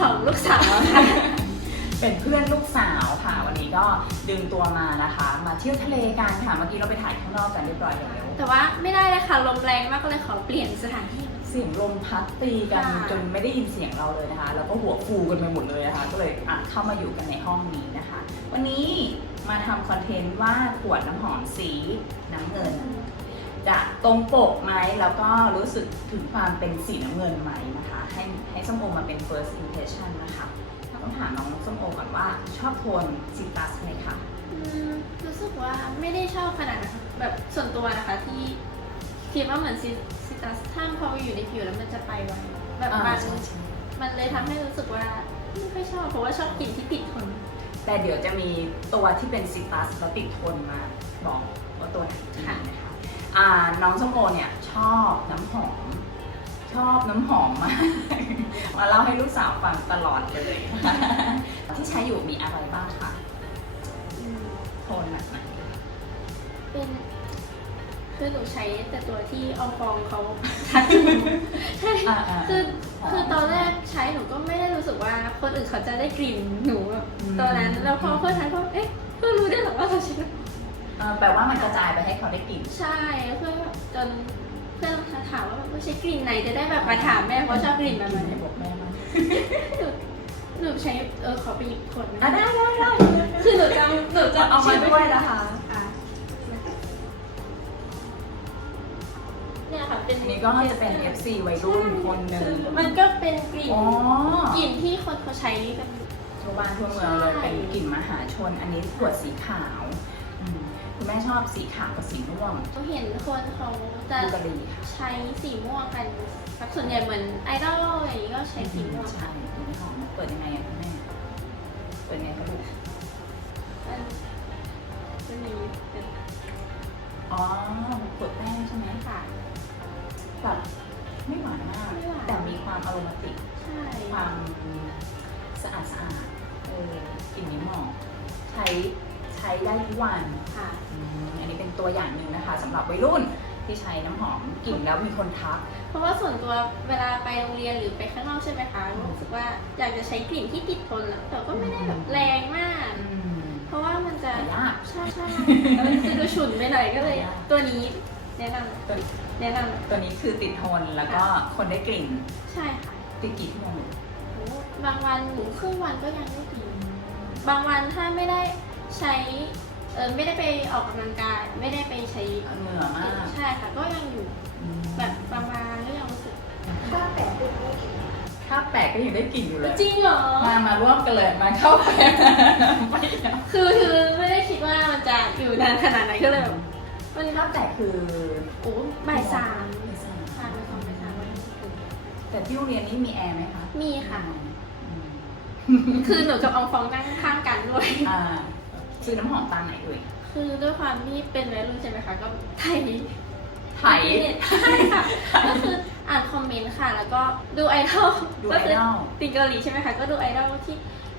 ของลูกสาวค่ะ เป็นเพื่อนลูกสาวค่ะ วันนี้ก็ดึงตัวมานะคะ มาเที่ยวทะเลกันค่ะ เมื่อกี้เราไปถ่ายข้างนอกกันเรียบร้อยแล้วแต่ว่าไม่ได้เลยค่ะ ลมแรงมากก็เลยขอเปลี่ยนสถานที่ เสียงลมพัดตีกันค่ะ จนไม่ได้ยินเสียงเราเลยนะคะ แล้วก็หัวฟูกันไปหมดเลยนะคะ ก็เลยอะเข้ามาอยู่กันในห้องนี้นะคะ วันนี้มาทำคอนเทนต์ว่าขวดน้ำหอมสีน้ำเงิน จะตรงปกไหมแล้วก็รู้สึกถึงความเป็นสีน้ำเงินไหมนะคะ ให้ให้ส้มโอมาเป็น first impression นะคะต้องถามน้องส้มโอก่อนว่าชอบโทนซิตัสไหมคะอืมรู้สึกว่าไม่ได้ชอบขนาดนั้นค่ะแบบส่วนตัวนะคะที่คิดว่าเหมือนซิซิตัสถ้าพออยู่ในผิวแล้วมันจะไปไวแบบอ่ามันใช่ใช่มันเลยทำให้รู้สึกว่าไม่ค่อยชอบเพราะว่าชอบกลิ่นที่ติดทน แต่เดี๋ยวจะมีตัวที่เป็นซิตัสแล้วติดทนมาบอกว่าตัวไหนดีค่ะ นะคะอ่าน้องส้มโอเนี่ยชอบน้ำหอม ชอบน้ำหอมมากมาเล่าให้ลูกสาวฟังตลอดเลย ที่ใช้อยู่มีอะไรบ้างคะอืมโทนแบบไหนเป็นคือหนูใช้แต่ตัวที่อองฟองเขาทักอยู่ใช่อ่าอ่าคือหอมคือตอนแรกใช้หนูก็ไม่ได้รู้สึกว่าคนอื่นเขาจะได้กลิ่นหนูแบบอืมตอนนั้นแล้วพอเพื่อนใช้ก็เอ๊ะเพิ่งรู้ได้เหรอว่าเราใช้ เอ่อแปลว่ามันกระจายไปให้เขาได้กลิ่น ใช่เพื่อนแบบจนเพื่อนถามว่าแบบว่าใช้กลิ่นไหนจะได้แบบมาถามแม่เพราะชอบกลิ่นแบบไหนบอกแม่มั้งหนูหนูใช้เออขอไปหยิบขวดอะนะได้ได้ได้คือหนูจำหนูจะจำเอามาชื่ด้วยนะคะอะเนี่ยค่ะเป็นอันนี้ก็จะเป็น FC วัยรุ่นคนหนึ่งมันก็เป็นกลิ่นอ๋อกลิ่นที่คนเขาใช้กันทั่วบ้านทั่วเมืองเลยใช่เป็นกลิ่นมหาชน อันนี้ขวดสีขาวอืม คุณแม่ชอบสีขาวกับสีม่วงเขาเห็นคนเขาจะบูกาลีค่ะใช้สีม่วงกันครับส่วนใหญ่เหมือนไอดอลอย่างนี้ก็ใช้สีม่วงใช่สีหอมเปิดยังไงอะคุณแม่เปิดยังไงคะลูกมันจะมีเป็นอ๋อขวดแป้งใช่ไหมค่ะ แบบไม่หวานมาก ไม่หวาน แต่มีความอโรมาติก ใช่ความสะอาดสะอาดเออกลิ่นนี้เหมาะใช้ใช้ได้ทุกวันค่ะอืมอันนี้เป็นตัวอย่างหนึ่งนะคะสำหรับวัยรุ่นที่ใช้น้ำหอมกลิ่นแล้วมีคนทัก เพราะว่าส่วนตัวเวลาไปโรงเรียนหรือไปข้างนอกใช่ไหมคะรู้สึกว่าอยากจะใช้กลิ่นที่ติดทนแล้วแต่ก็ไม่ได้แบบแรงมาก เพราะว่ามันจะแต่ยาก ใช่ใช่แล้วมันจะดูฉุนไปหน่อยก็เลยยากตัวนี้แนะนตัวำแนะนตัวนี้คือติดทนแล้วก็คนได้กลิ่นำใช่ค่ะติดกี่ชั่วโมงโอ้บางวันหนูครึ่งวันก็ยังไม่กิน บางวันถ้าไม่ได้ ใช้เออไม่ได้ไปออกกำลังกาย ไม่ได้ไปใช้เหงื่อมากใช่ค่ะก็ยังอยู่อืมแบบบางวันก็ยังรู้สึก ถ้าแปะติดนี่ถ้าแปลกก็ยังได้กลิ่นอยู่เลย จริงเหรอ มามาร่วมกันเลยมาเข้าไปไม่เอาคือคือไม่ได้คิดว่ามันจะอยู่นานขนาดไหนก็เลยแบบมันถ้าแปลกคือโอ้บ่ายสามบ่ายสามค่ะบ่ายสองบ่ายสามวันนี้แต่ที่โรงเรียนนี้มีแอร์ไหมคะมีค่ะ อืมคือหนูกับอองฟองนั่งข้างกันด้วย อ่า ซื้อน้ำหอมตามไหนเอ่ยคือด้วยความที่เป็นวัยรุ่นใช่ไหมคะก็ไทยไถใช่ค่ะก็คืออ่านคอมเมนต์ค่ะ แล้วก็ดูไอดอลดูก็ไอคือดอลติงเกาหลีใช่ไหมคะก็ดูไอดอลที่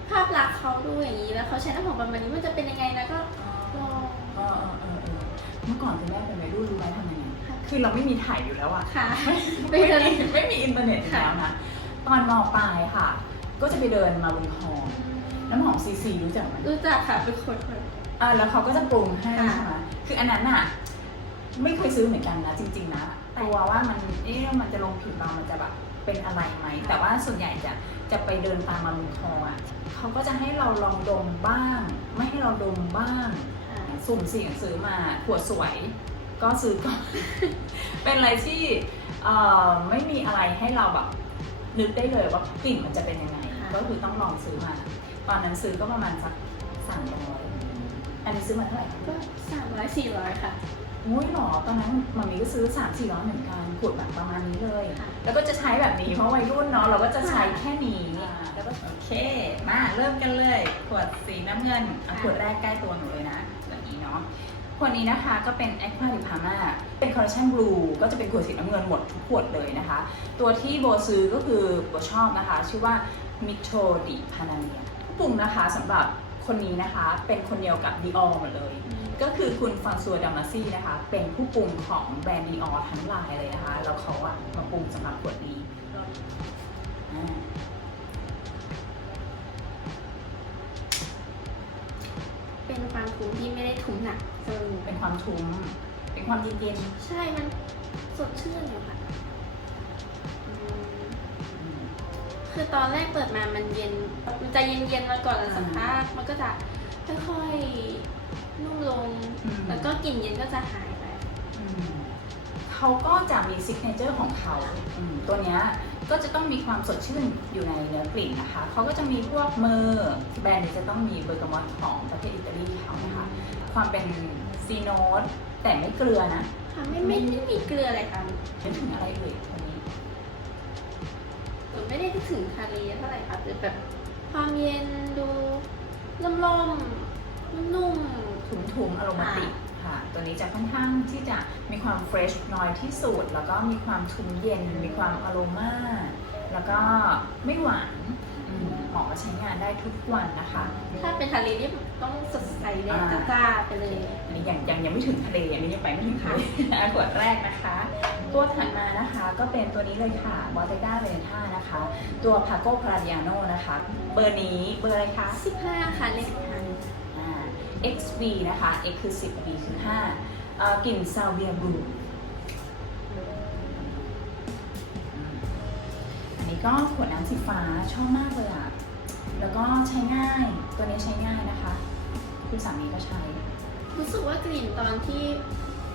ภาพลักษณ์เขาดูอย่างนี้แล้วเขาใช้น้ำหอมประมาณนี้มันจะเป็นยังไงนะก็ลองเออเออเออเออเมื่อก่อนคุณแม่เป็นวัยรุ่นรู้ไหมทำยังไงคือเราไม่มีถ่ายอยู่แล้วอะค่ะไปไม่เดินมีไม่มีอินเทอร์เน็ตอยู่แล้วนะตอนมปลายค่ะ ก็จะไปเดินมาบนคลอง น้ำหอมซีซีรู้จักไหมรู้จักค่ะเป็นคนแบบ อ่าแล้วเขาก็จะปรุงให้ค่ะใช่ไหมคืออันนั้นน่ะ ไม่เคยซื้อเหมือนกันนะจริง ๆนะกลัวว่ามันเอ๊ะมันจะลงผิวเรามันจะแบบเป็นอะไรไหม แต่ว่าส่วนใหญ่จะจะไปเดินตามมาบนคลองอะเขาก็จะให้เราลองดมบ้าง ไม่ให้เราดมบ้างอ่าสุ่มเสี่ยงซื้อมาขวดสวย ก็ซื้อก่อนเป็นอะไรที่เอ่อไม่มีอะไรให้เราแบบนึกได้เลยว่ากลิ่นมันจะเป็นยังไง ก็คือต้องลองซื้อมา ตอนนั้นซื้อก็ประมาณสักสามร้อยอันนี้ซื้อมาเท่าไหร่ก็สามร้อยสี่ร้อยค่ะมุ้ยหรอตอนนั้นมามีก็ซื้อสามสี่ร้อยเหมือนกันขวดแบบประมาณนี้เลยค่ะแล้วก็จะใช้แบบนี้เพราะวัยรุ่นเนาะเราก็จะใช้ค่ะแค่นี้แล้วก็โอเค มาเริ่มกันเลยขวดสีน้ำเงินเอาค่ะขวดแรกใกล้ตัวหนูเลยนะแบบนี้เนาะขวดนี้นะคะก็เป็น Aqua di Parma เป็นคอลเลคชันบลูก็จะเป็นขวดสีน้ำเงินหมดทุกขวดเลยนะคะ ตัวที่โบซื้อก็คือโบชอบนะคะ ชื่อว่า m i t o di Panania ผู้ ปรุงนะคะสำหรับคนนี้นะคะเป็นคนเดียวกับ Dior หมดเลย ก็คือคุณฟรานซัวดามาซี่นะคะ เป็นผู้ปรุงของแบรนด์ดีออทั้งหลายเลยนะคะ แล้วเขาอะมาปรุงสำหรับขวดนี้อ่าเป็นความทุ้มที่ไม่ได้ทุ้มหนักสำหรับหนูเป็นความทุ้มเป็นความเย็นใช่มันสดชื่นอยู่ค่ะอืมๆอืม คือตอนแรกเปิดมามันเย็น มันจะเย็นๆมาก่อนแล้วสักอืมพักมันก็จะค่อยๆนุ่มลง อืม แล้วก็กลิ่นเย็นก็จะหายไป อืมเขาก็จะมีซิกเนเจอร์ของเขาอืมตัวเนี้ยก็จะต้องมีความสดชื่นอยู่ในเนื้อกลิ่นนะคะ เขาก็จะมีพวกเมอร์แบรนด์นี้จะต้องมีเบอร์กามอตของประเทศอิตาลีเขานะคะ ความเป็นซีโนตแต่ไม่เกลือนะค่ะไม่ไม่ไม่มีเกลืออะไรค่ะนึกถึงอะไรเอ่ยตัวนี้หนู ไม่ได้ถึงทะเลเท่าไหร่ค่ะแต่แบบความเย็นดูล่มๆนุ่มถุงๆอโรมาติกค่ะ ตัวนี้จะค่อนข้างที่จะมีความเฟรชน้อยที่สุด แล้วก็มีความทุ้มเย็น มีความอโรมา แล้วก็ไม่หวานอืมเหมาะกับใช้งานได้ทุกวันนะคะ ๆถ้าเป็นทะเลนี่ต้องสดใสเลยอ่าจ้าๆไปเลย อันนี้ยังยังยังไม่ถึงทะเลอันนี้ยังไปไม่ถึงทะเล ขวดแรกนะคะ ตัวถัดมานะคะก็เป็นตัวนี้เลยค่ะบอเตด้าเรนท่านะคะ ตัวพาโกพาราดิอาโนนะคะ เบอร์นี้เบอร์อะไรคะ 15 ค่ะเลขพันอ่า XV นะคะ X คือ 10 B คือ5เอ่อกลิ่นซาวเบียบลูอันนี้ก็ขวดน้ำสีฟ้าชอบมากเลยอะแล้วก็ใช้ง่าย ตัวนี้ใช้ง่ายนะคะ คุณสามีก็ใช้ รู้สึกว่ากลิ่นตอนที่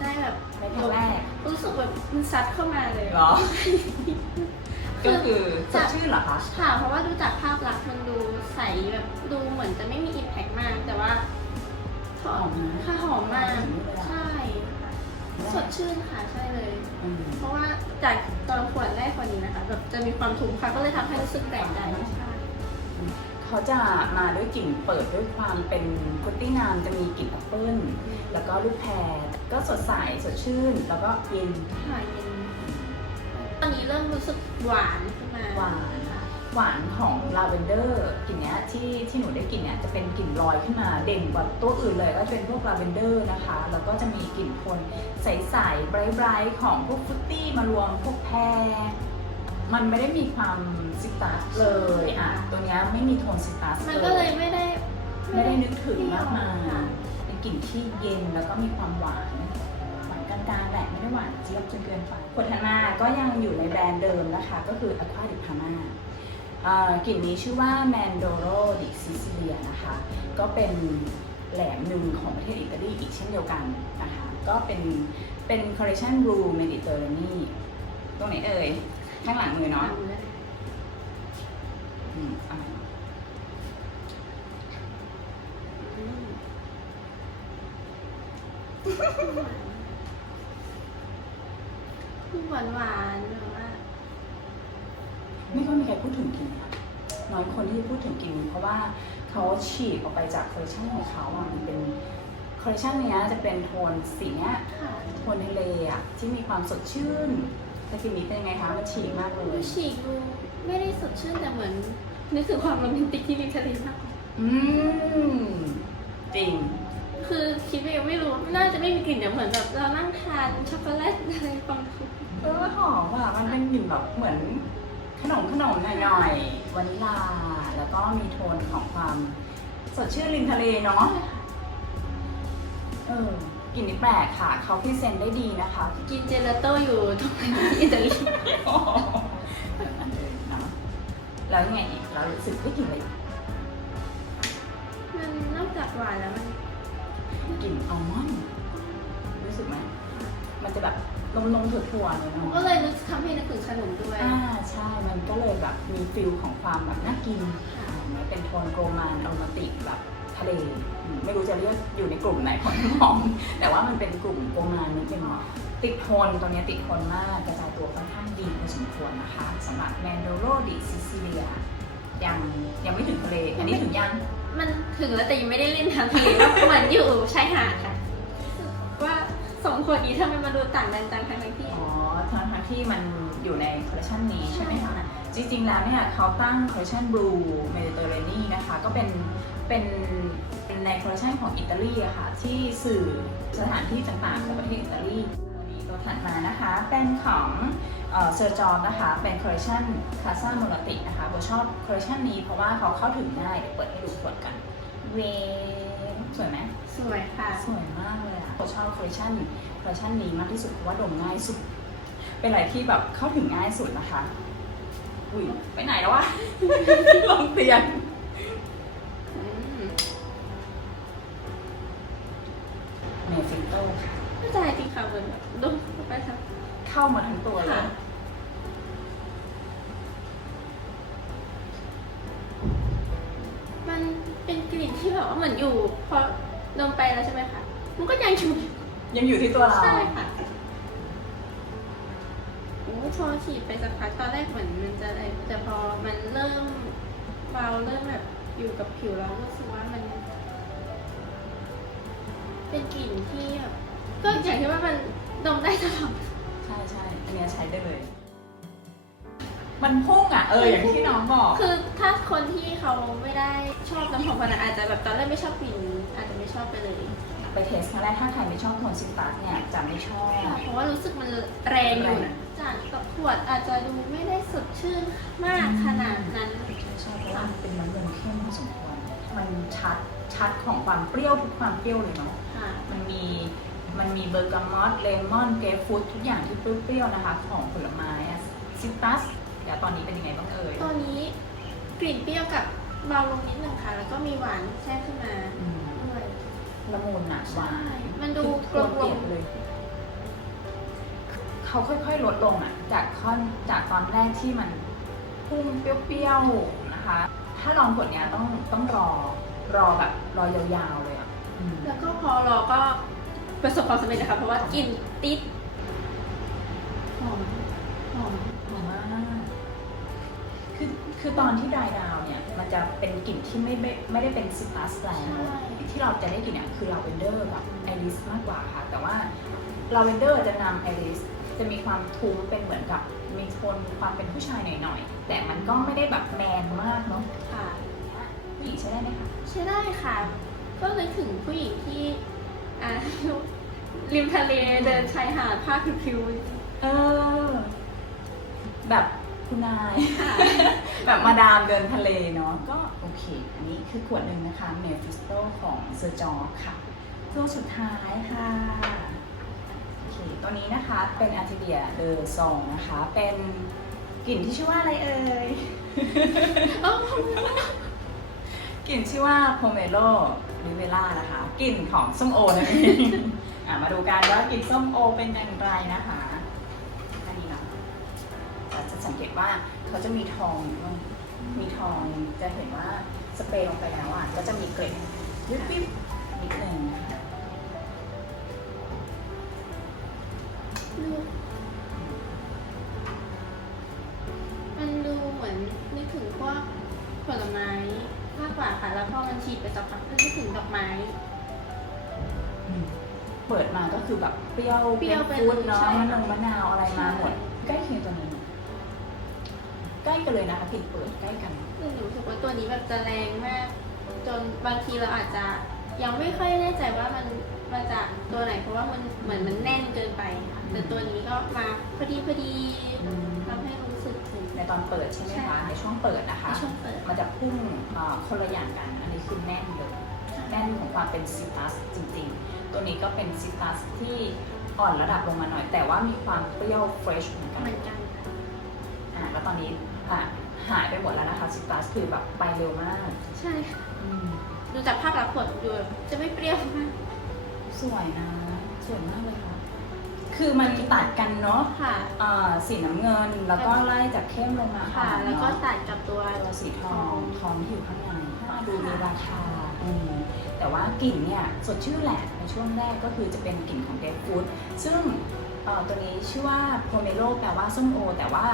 ได้แบบได้ครั้งแรก รู้สึกแบบมันซัดเข้ามาเลยเหรอ ก็คือสดชื่นเหรอคะ ค่ะ เพราะว่าดูจากภาพลักษณ์มันดูใสแบบดูเหมือนจะไม่มีอิมแพคมาก แต่ว่าหอมนะค่ะหอมมากหอมเลยอะใช่ค่ะสดชื่นค่ะใช่เลยอืมเพราะว่าจากตอนขวดแรกกว่านี้นะคะแบบจะมีความถุงค่ะก็เลยทำให้รู้สึกแปลกใจใช่เขาจะมาด้วยกลิ่นเปิดด้วยความเป็นกุตตี้นามจะมีกลิ่นแอปเปิ้ลแล้วก็ลูกแพร ก็สดใสสดชื่น แล้วก็เย็นค่ะเย็นตอนนี้เริ่มรู้สึกหวานขึ้นมาหวาน หวานของลาเวนเดอร์กลิ่นเนี้ยที่ที่หนูได้กลิ่นเนี้ยจะเป็นกลิ่นลอยขึ้นมาเด่นกว่าตัวอื่นเลย ก็จะเป็นพวกลาเวนเดอร์นะคะ แล้วก็จะมีกลิ่นโทนใสๆไบรท์ๆของพวกฟรุตตี้มารวมพวกแพรมันไม่ได้มีความซิตรัสเลยอะตัวเนี้ยไม่มีโทนซิตรัสมันก็เลยไม่ได้ไม่ได้นึกถึงมากมายค่ะเป็น กลิ่นที่เย็นแล้วก็มีความหวานหวานกลางๆแหละไม่ได้หวานเจี๊ยบจนเกินไปขวดถัดมาก็ยังอยู่ในแบรนด์เดิมนะคะ ก็คือ Aqua di Parma อ่ากลิ่นนี้ชื่อว่า Mandoro di Sicilia นะคะ ก็เป็นแหลมหนึ่งของประเทศอิตาลีอีกเช่นเดียวกันนะคะ ก็เป็นเป็นคอลเลคชัน Blue Mediterranean ตรงไหนเอ่ย ข้างหลังมือเนาะอืมอะ อืม หวานหวานๆแบบว่าไม่ค่อยมีใครพูดถึงกลิ่นค่ะน้อยคนที่จะพูดถึงกลิ่นเพราะว่าเขาฉีกออกไปจากคอลเลคชันของเขาอะมันเป็นคอลเลคชันเนี้ยจะเป็นโทนสีเนี้ยค่ะโทนทะเลอะที่มีความสดชื่นแต่กลิ่นนี้เป็นยังไงคะมันฉีกมากเลดูยฉีกดูไม่ได้สดชื่นแต่เหมือนนึกถึงความโรแมนติกที่ริมทะเลมากกว่าอืมจริง คือคิดว่ายังไม่รู้น่าจะไม่มีกลิ่นเดี๋ยวเหมือนแบบเรานั่งทานช็อกโกแลตอะไรประมาณนี้เออหอมอะมันเป็นกลิ่นแบบเหมือนขนมขนมหน่อยๆวานิลา แล้วก็มีโทนของความสดชื่นริมทะเลเนาะเออกลิ่นนี้แปลกค่ะ เขาพรีเซนต์ได้ดีนะคะ กินเจลาโต้อยู่ตรงนั้นอิตาลีเนาะแล้วยังไงอีกเรารู้สึกได้กลิ่นอะไรอีกมันนอกจากหวานแล้วมัน กลิ่นอัลมอนด์รู้สึกไหมมันจะแบบนมนมๆถั่วๆเลยเนาะก็เลยนึกทำให้นึกถึงขนมด้วยอ่าใช่มันก็เลยแบบมีฟิลของความแบบน่ากินค่ะอ่าไม่เป็นโทนโกมานอโรมาติกแบบทะเลอืมไม่รู้จะเรียกอยู่ในกลุ่มไหนของน้ำหอมแต่ว่ามันเป็นกลุ่มโกมานนิดนึงเนาะติดโทนตัวเนี้ยติดโทนมากกระจายตัวค่อนข้างดีพอสมควรนะคะสำหรับแมนโดโรดิซิซิเลียยังยังไม่ถึงทะเลอันนี้ถึงยัง มันถึงแล้วแต่ยังไม่ได้เล่นทางทะเลว่าเหมือนอยู่ชายหาดค่ะ ว่าสองคนนี้ทำไมมาดูต่างกันจังทั้งที่ อ๋อทั้งทั้งที่มันอยู่ในคอลเลคชันนี้ใช่ไหมคะใช่ค่ะจริงๆ แล้วเนี่ยเขาตั้งคอลเลคชัน Blue Mediterranean นะคะ ก็เป็นเป็นในคอลเลคชันของอิตาลีอะค่ะ ที่สื่อสถานที่ต่างๆในประเทศอิตาลีวันนี้ก็ตัวถัดมานะคะ เป็นของเซอร์จอมนะคะ เป็นคอลเลคชันคาซาโมลตินะคะโบชอบคอลเลคชันนี้เพราะว่าเขาเข้าถึงง่ายเดี๋ยวเปิดให้ดูขวดกัน เวสวยไหมสวยค่ะ สวยมากเลยอะโบชอบคอลเลคชันคอลเลคชันนี้มากที่สุดเพราะว่าดมง่ายสุด เป็นอะไรที่แบบเข้าถึงง่ายสุดนะคะ อุ้ยไปไหนแล้ววะ ลงเตียง ยังอยู่ที่ตัวเรา ใช่ค่ะโอ้พอฉีดไปสักพักตอนแรกเหมือนมันจะอะไรแต่พอมันเริ่มเบาเริ่มแบบอยู่กับผิวแล้วรู้สึกว่ามัน เป็นกลิ่นที่แบบก็อย่างที่ว่ามันดมได้ตลอด ใช่ใช่อันเนี้ยใช้ได้เลย มันพุ่งอะ เออ อย่างที่น้องบอก คือถ้าคนที่เขาไม่ได้ชอบน้ำหอมพนันอาจจะแบบตอนแรกไม่ชอบกลิ่นอาจจะไม่ชอบไปเลย ไปเทสครั้งแรกถ้าใครไม่ชอบโทนซิตัสเนี่ยจะไม่ชอบ ค่ะเพราะว่ารู้สึกมันแรงอยู่นะจากกับขวดอาจจะดูไม่ได้สดชื่นมากขนาดนั้นใช่เพราะว่ามันเป็นน้ำเงินเข้มพอสมควรมันชัดชัดของความเปรี้ยวทุกความเปรี้ยวเลยเนาะ ค่ะ มันมีมันมีเบอร์กามอตเลมอนเกรปฟรุตทุกอย่างที่เปรี้ยวๆนะคะ ของผลไม้อะซิตัสเดี๋ยวตอนนี้เป็นยังไงบ้างเอ่ยตัวนี้กลิ่นเปรี้ยวกับเบาลงนิดหนึ่งค่ะ แล้วก็มีหวานแทรกขึ้นมา อืมด้วย ละมุนอะหวานมันดูคือกลลมมๆเลย เขาค่อยๆลดลงอะ จากค่อนจากตอนแรกที่มันพุ่งเปรี้ยวๆนะคะ ถ้าลองกดเนี้ยต้องต้องรอรอแบบรอยาวๆเลยอะอืมๆแล้วก็พอรอก็ประสบความสำเร็จนะคะ เพราะว่ากลิ่นติดหอมหอมหอมมากคือคือตอนที่ดายดาวเนี่ย มันจะเป็นกลิ่นที่ไม่ไม่ไม่ได้เป็นซิตรัสแรงที่เราจะได้กลิ่นเนี่ยคือลาเวนเดอร์กับไอริสมากกว่าค่ะ แต่ว่าลาเวนเดอร์จะนำไอริสจะมีความทุ้มเป็นเหมือนกับมีโทนความเป็นผู้ชายหน่อยๆ แต่มันก็ไม่ได้แบบแมนมากเนาะค่ะผู้หญิงใช้ได้ไหมคะใช้ได้ค่ะ ก็นึกถึงผู้หญิงที่อ่าริมทะเลเดินชายหาดผ้าคิวเออ แบบคุณนายๆค่ะ แบบมาดามเดินทะเลเนาะก็โอเค อันนี้คือขวดหนึ่งนะคะเมฟิสโตของเซอร์จอค่ะตัวสุดท้ายค่ะโอเคตัวนี้นะคะเป็นอาร์ติเดียเดอซองนะคะ เป็นกลิ่นที่ชื่อว่าอะไรเอ่ยกลิ่นชื่อว่าโพเมโลลิเวล่านะคะ กลิ่นของส้มโอนั่นเองอะมาดูกันว่ากลิ่นส้มโอเป็นอย่างไรนะคะอันนี้นะเราจะสังเกตว่า เขาจะมีทองด้วยมีทองจะเห็นว่าสเปรย์ลงไปแล้วอะก็จะมีเกล็ดวิบวิบนิดนึงนะคะมันดูเหมือนนึกถึงพวกผลไม้มากกว่าค่ะ แล้วพอมันฉีดไปสักพักก็นึกถึงดอกไม้อืมเปิดมาก็คือแบบเปรี้ยวเปรี้ยวไปฟูดเนาะใช่มะนงมะนาวอะไรมาหมดใช่ใกล้เคียงตัวนี้เนอะ ใกล้กันเลยนะคะกลิ่นเปิดใกล้กันคือหนูรู้สึกว่าตัวนี้แบบจะแรงมาก จนบางทีเราอาจจะยังไม่ค่อยแน่ใจว่ามันมาจากตัวไหนเพราะว่ามันเหมือนมันแน่นเกินไปค่ะแต่ตัวนี้ก็มาพอดีพอดีอืมทำให้รู้สึกถึง ในตอนเปิดใช่ไหมใช่คะค่ะ ในช่วงเปิดนะคะ ในช่วงเปิด มันจะพุ่งเอ่อคนละอย่างกัน อันนี้คือแน่นเลยแน่นของความเป็นซิตรัสจริงๆ ตัวนี้ก็เป็นซิตรัสที่อ่อนระดับลงมาหน่อย แต่ว่ามีความเปรี้ยวเฟรชเหมือนกันเหมือนกันค่ะอ่าแล้วตอนนี้ อะหายไปหมดแล้วนะคะซิตรัสคือแบบไปเร็วมากใช่ค่ะดูจากภาพลักษณ์ขวดดูแบบจะไม่เปรี้ยวมากสวยนะ สวยมากเลยค่ะ คือมันตัดกันเนาะค่ะ อ่าสีน้ำเงินแล้วก็ไล่จากเข้มลงมาค่ะ อ่อนแล้วก็เนาะตัดกับตัว ตัวสีทองทองที่อยู่ข้างในดูมีราคาอืมแต่ว่ากลิ่นเนี่ยสดชื่นแหละในช่วงแรกก็คือจะเป็นกลิ่นของเดฟฟูดซึ่งเอ่อตัวนี้ชื่อว่าโพเมโลแปลว่าส้มโอ แต่ว่า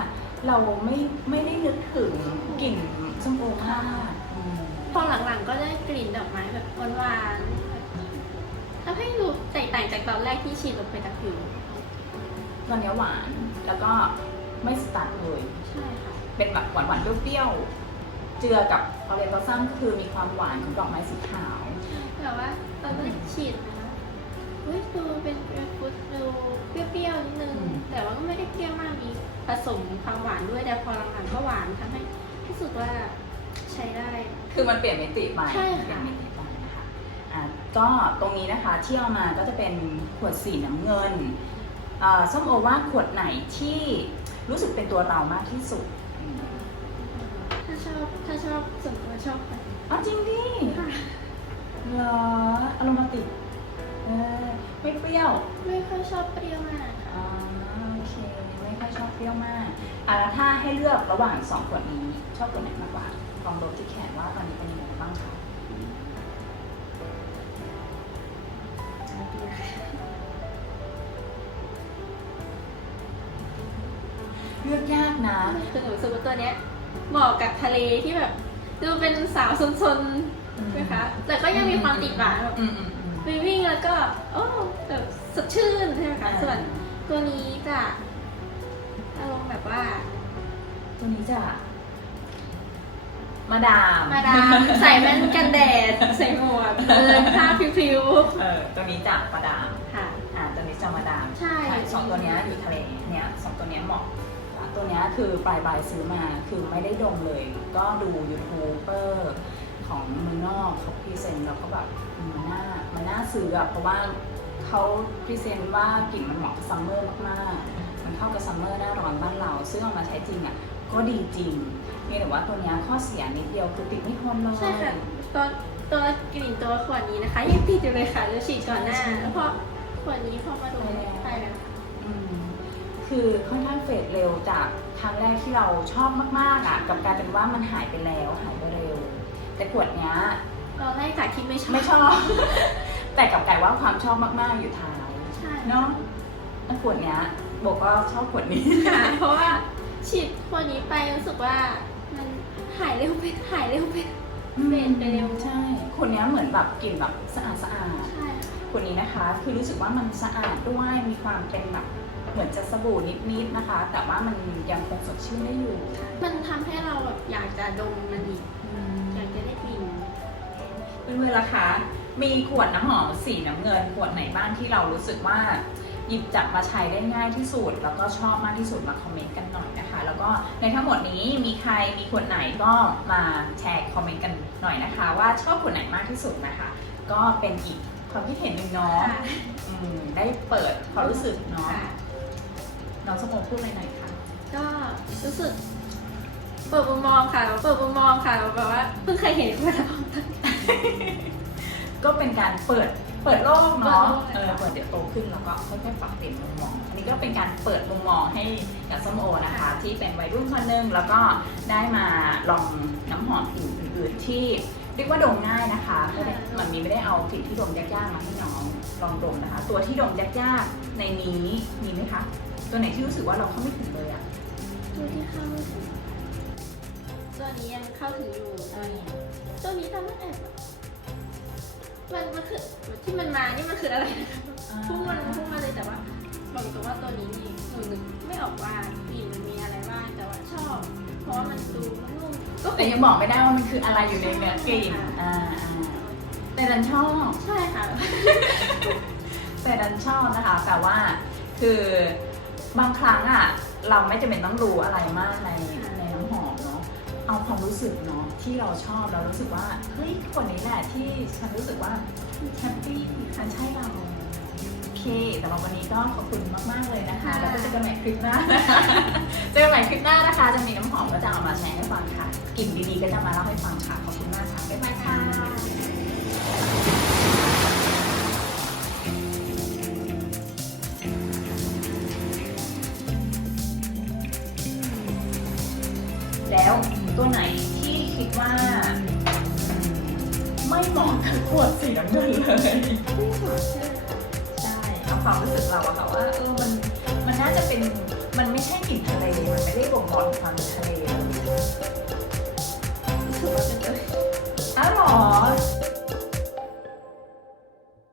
เราไม่ไม่ได้นึกถึงกลิ่นส้มโอมากอืมพอหลังๆก็ได้กลิ่นดอกไม้แบบหวานๆทำให้ดูแตกต่างจากตอนแรกที่ฉีดลงไปจากผิวตัวเนี้ยหวานแล้วก็ไม่สตัดเลย ใช่ค่ะ เป็นแบบหวานหวานๆเปรี้ยวๆ เจือกับออเรนจ์ซัมก็คือมีความหวานของดอกไม้สีขาวแต่ว่าตอนแรกฉีดนะคะอุ้ยดูเป็นเรดฟูดดู เปรี้ยวๆนิดนึงอืมแต่ว่าก็ไม่ได้เปรี้ยวมากมีผสมความหวานด้วยแต่พอหลังๆก็หวานทำให้รู้สึกว่าใช้ได้ คือมันเปลี่ยนมิติไปใช่เปลี่ยค่ะนมิติไปนะคะอะก็ตรงนี้นะคะที่เอามาก็จะเป็นขวดสีน้ำเงินเอ่อส้มโอว่าขวดไหนที่รู้สึกเป็นตัวเรามากที่สุดอืมถ้าชอบถ้าชอบส่วนตัวชอบอ้าวจริงดิค่ะ เหรออารมณ์ติกเออไม่เปรี้ยวไม่ค่อยชอบเปรี้ยวมากค่ะอ่าโอเคไม่ค่อยชอบเปรี้ยวมากอะแล้วถ้าให้เลือกระหว่างสองขวดนี้ชอบขวดไหนมากกว่าลองลดที่แขนว่าตอนนี้เป็นยังไงบ้างคะเลือกยากนะคือหนูรู้สึกว่าตัวเนี้ยเหมาะกับทะเลที่แบบ ดูเป็นสาวซนๆนะคะ แต่ก็ยังมีความติดหวานแบบ อืมอืมอืม ไปวิ่งแล้วก็โอ้แบบสดชื่นใช่ไหมคะอ่าส่วนตัวนี้จะอารมณ์แบบว่า ตัวนี้จะมาดามมาดามใส่แว่นกันแดด ใส่หมวกเดินผ้าพริ้วเออตัวนี้จะมาดาม ๆค่ะ อ่าตัวนี้จะมาดามใช่ สองตัวเนี้ยอยู่ทะเลเนี้ยสองตัวเนี้ยเหมาะอะตัวเนี้ยคือปลายปลายซื้อมาคือไม่ได้ดมเลย ก็ดูยูทูบเบอร์ของเมืองนอกเขาพรีเซนต์แล้วก็แบบอืมมันน่า มันน่าซื้ออะเพราะว่าเขาพรีเซนต์ว่ากลิ่นมันเหมาะกับซัมเมอร์มากๆ มันเข้ากับซัมเมอร์หน้าร้อนบ้านเรา ซึ่งเอามาใช้จริงอะก็ดีจริงเพียงแต่ว่าตัวเนี้ยข้อเสียนิดเดียวคือติดไม่ทนเลยใช่ค่ะตัวตัวกลิ่นตัวขวดนี้นะคะยังติดอยู่เลยค่ะจะฉีดก่อนหน้าใช่แล้วพอขวดนี้พอมาดูไปแล้วค่ะอืมคือค่อนข้างเฟดเร็วจากครั้งแรกที่เราชอบมากๆอะกับกลารเป็นว่ามันหายไปแล้วหายไปเร็ว แต่ขวดเนี้ยตอนแรกจากที่ไม่ชอบไม่ชอบ แต่กลับกลายว่าความชอบมากๆอยู่ท้ายใช่เนาะแล้วขวดเนี้ยโบก็ชอบขวดนี้ ค่ะเพราะว่าฉีดขวดนี้ไปรู้สึกว่ามันหายเร็วไปหายเร็วไปเฟดไปเร็วใช่ขวดเนี้ยเหมือนแบบกลิ่นแบบสะอาดสะอาดใช่ค่ะขวดนี้นะคะ คือรู้สึกว่ามันสะอาดด้วยมีความเป็นแบบเหมือนจะสบู่นิดๆนะคะ แต่ว่ามันยังคงสดชื่นได้อยู่ มันทำให้เราแบบอยากจะดมมันอีกอยากจะได้กลิ่นเพื่อนๆล่ะคะ มีขวดน้ำหอมสีน้ำเงิน ขวดไหนบ้างที่เรารู้สึกว่าหยิบจับมาใช้ได้ง่ายที่สุด แล้วก็ชอบมากที่สุดมาคอมเมนต์กันหน่อยนะคะ แล้วก็ในทั้งหมดนี้มีใครมีขวดไหนก็มาแชร์คอมเมนต์กันหน่อยนะคะ ว่าชอบขวดไหนมากที่สุดนะคะ ก็เป็นอีกความคิดเห็นหนึ่งเนาะค่ะอืมได้เปิดความรู้สึกเนาะค่ะ น้องสมองพูดอะไรหน่อยค่ะ ก็รู้สึกเปิดมุมมองค่ะ เปิดมุมมองค่ะแบบว่าเพิ่งเคยเห็นคนละมองตั้ง ก็เป็นการเปิดเปิดโลกเนาะเปิดโลกเออเปิดเดี๋ยวโตขึ้นแล้วก็ค่อยๆปรับเปลี่ยนมุมมอง อันนี้ก็เป็นการเปิดมุมมองให้กับส้มโอนะคะ ที่เป็นวัยรุ่นคนหนึงแล้วก็ได้มาลองน้ำหอมกลิ่นอื่นๆที่เรียกว่าดมง่ายนะคะไม่ได้มันมีไม่ได้เอากลิ่นที่ดมยากๆมาให้น้องลองดมนะคะ ตัวที่ดมยากๆในนี้มีไหมคะตัวไหนที่รู้สึกว่าเราเข้าไม่ถึงเลยอะตัวที่เข้าไม่ถึงตัวนี้ยังเข้าถึงอยู่ตัวนี้ตัวนี้ตอนแรกแอบแบบ มันมันคือที่มันมานี่มันคืออะไรนะคะพุ่งมันพุ่งมาเลยแต่ว่าบอกตรงว่าตัวนี้นี่หนูนึกไม่ออกว่ากลิ่นมันมีอะไรบ้างแต่ว่าชอบ เพราะว่ามันดูนุ่มก็คแต่งยังบอกไม่ได้ว่ามันคืออะไรอยู่ในเนื้อกลิ่นอ่าๆแต่ดันชอบใช่ค่ะ แต่ดันชอบนะคะ แต่ว่าคือบางครั้งอะเราไม่จำเป็นต้องรู้อะไรมากในในน้ำหอมเนาะเอาความรู้สึกเนาะ ที่เราชอบเรารู้สึกว่าเฮ้ยคนนี้แหละที่ฉันรู้สึกว่าแฮปปี้ฉันใช่เราโอเคแต่ว่าวันนี้ก็ขอบคุณมาก ๆ เลยนะคะ แล้วก็เจอกันใหม่คลิปหน้าเจอกันใหม่คลิปหน้านะคะ จะมีน้ำหอมก็จะเอามาแชร์ให้ฟังค่ะกลิ่นดีๆก็จะมาเล่าให้ฟังค่ะขอบคุณมากค่ะบ๊ายบายค่ะ